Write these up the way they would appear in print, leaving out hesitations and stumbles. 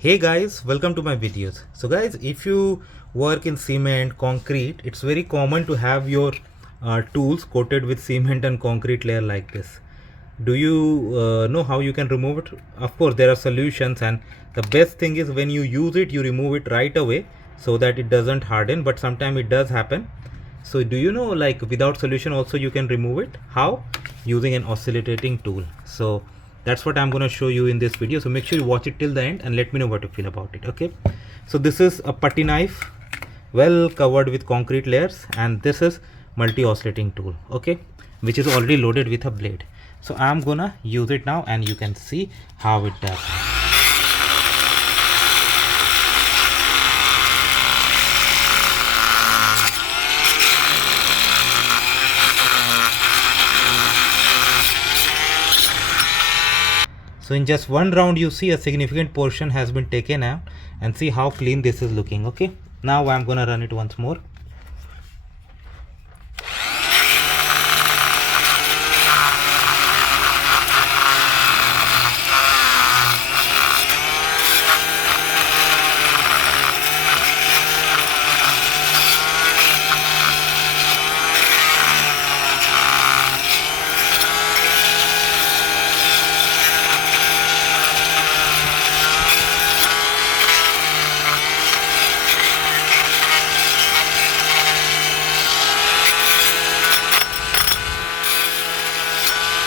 Hey guys, welcome to my videos. So guys, if you work in cement, concrete, it's very common to have your tools coated with cement and concrete layer like this. Do you know how you can remove it? Of course, there are solutions, and the best thing is when you use it, you remove it right away so that it doesn't harden, but sometimes it does happen. So do you know, like, without solution also you can remove it? How? Using an oscillating tool. So that's what I'm going to show you in this video, so make sure you watch it till the end and let me know what you feel about it. Okay, so this is a putty knife, well covered with concrete layers, and this is multi oscillating tool, okay, which is already loaded with a blade. So I'm gonna use it now and you can see how it does. So in just one round you see a significant portion has been taken out, and see how clean this is looking. Okay, now I'm gonna run it once more.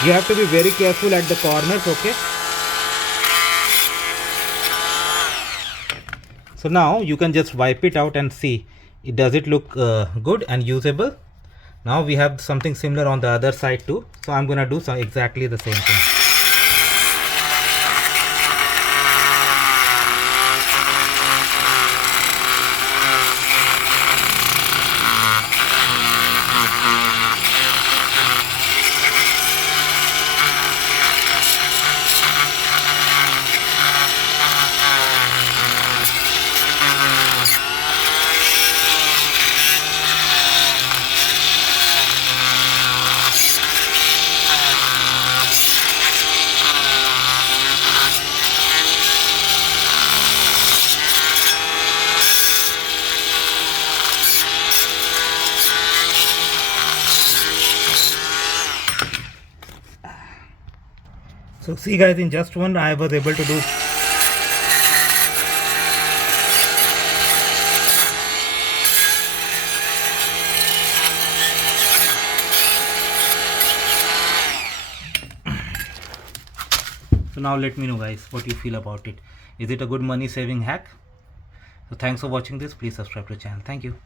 You have to be very careful at the corners, okay? So now you can just wipe it out and see, does it look good and usable? Now we have something similar on the other side too. So I'm gonna do exactly the same thing. So see guys, in just one I was able to do. So now let me know guys what you feel about it. Is it a good money saving hack? So thanks for watching this. Please subscribe to the channel. Thank you.